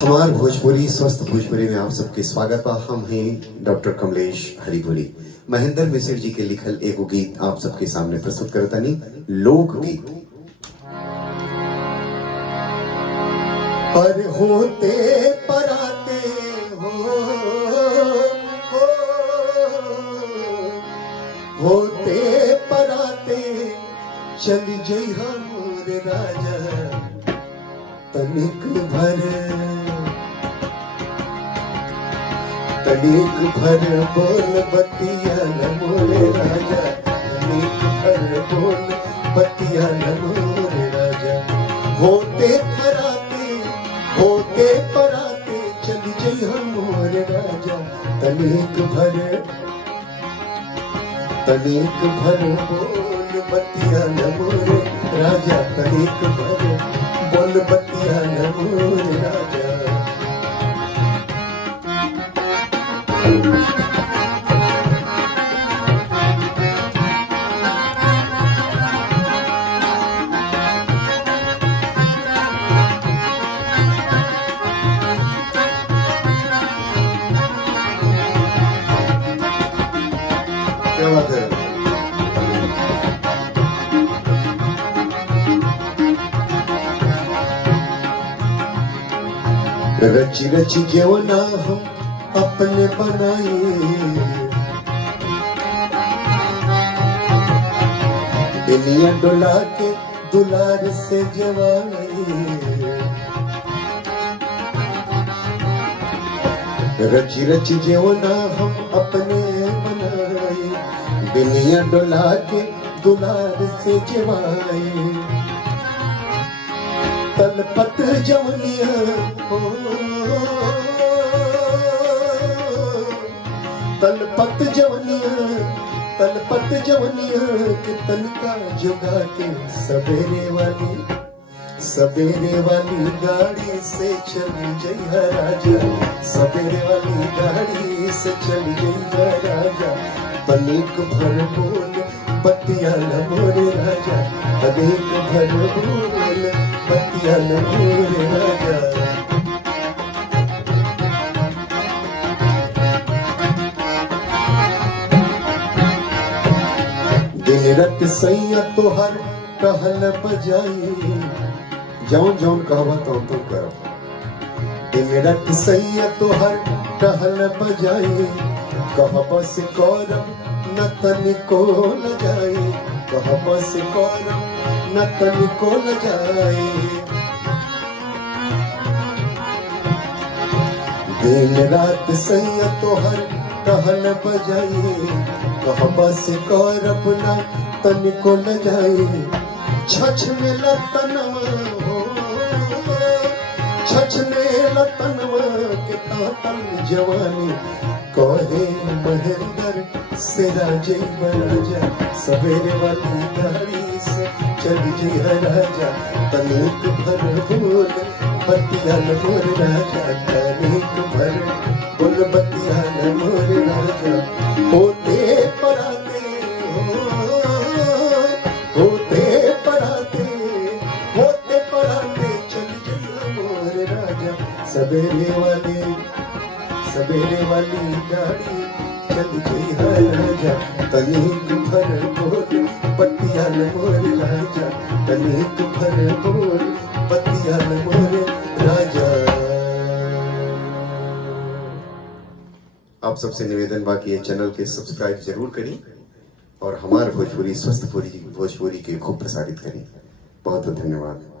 हमार भोजपुरी स्वस्थ भोजपुरी में आप सबके स्वागत बा। हम हैं डॉक्टर कमलेश हरिपुरी। महेंद्र मिश्र जी के लिखल एगो गीत आप सबके सामने प्रस्तुत करतानी, लोकगीत। पर होते पराते होते पराते चल जइहा मोर राजा, तनिक भर बोल बतिया न मोरे राजा, तनिक भर बोल बतिया न मोरे राजा। होते पराते चल जइहा मोरे राजा, तनिक भर बोल बतिया न मोरे राजा, तनिक भर बोल बतिया न मोरे राजा। क्या बात है? रची रची जेवना हम अपने बनाए, दुनिया डुला के दुलार से जवाए। रची रची जेवना हम अपने बनाए, दुनिया डुला के दुलार से जवाए। तलपत जवनिया तलपत जवनिया के तनका जुगा के सवेरे वाली गाड़ी से चल जइहा राजा, सवेरे वाली गाड़ी से चल जइहा राजा। तनिक भर बोल बतिया न मोरे राजा, तनिक भर बोल बतिया न मोरे राजा। दिन रात सैया तोहर कहल बजाई, जौन जौन कहवा तो करो। दिन रात सैया तोहर कहल बजाई, कहबा से करब न तनिको न जाई, कहबा से करब न तनिको न जाई। दिन रात सैया तोहर कहल बजाई, कहबा से करब न तनिको न जाई। छछने लतनवा के तातन जवानी, कहे महेंद्र से राजे राजा, सवेरे वाली गाड़ी से चल जइहा राजा। तनिक भर बोल बतिया न मोरे राजा, तनिक भर बोल बतिया न मोरे राजा। होते पराते चल जइहा मोरे राजा, सवेरे वाली गाड़ी चल जइहा राजा। तनिक भर बोल बतिया न मोरे राजा, तनिक भर बोल बतिया न मोरे राजा। आप सबसे निवेदन बा कि ये चैनल के सब्सक्राइब जरूर करें और हमारे भोजपुरी स्वस्थ भोजपुरी के खूब प्रसारित करें। बहुत बहुत धन्यवाद।